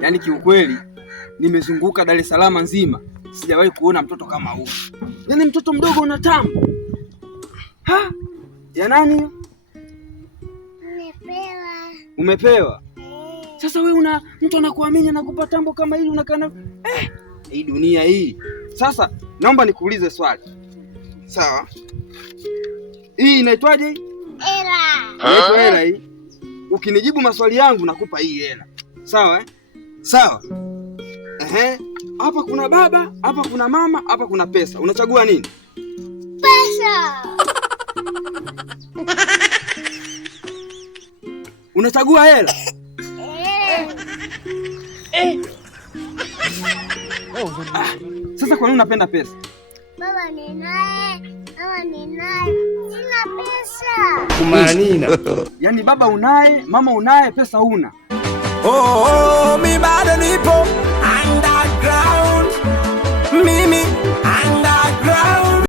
Yaani kiukweli nimezunguka Dar es Salaam nzima sijawahi kuona mtoto kama huyu. Yaani mtoto mdogo una tamu. Ha? Ya nani? Umepewa? Sasa wewe una mtu anakuamini anakupa tambo kama hili unakana hii dunia hii. Sasa naomba nikuulize swali. Sawa? Hii inaitwaje hii? Hela. Inaitwa hela hii. Ukinijibu maswali yangu nakupa hii hela. Sawa eh? Sawa. Hapa kuna baba, hapa kuna mama, hapa kuna pesa. Unachagua nini? Pesa. Unachagua hela? Sasa kwa nini unapenda pesa? Baba ninaye, mama ninaye, sina pesa. Kumanina. Yaani baba unaye, mama unaye, pesa huna. Mi bado nipo.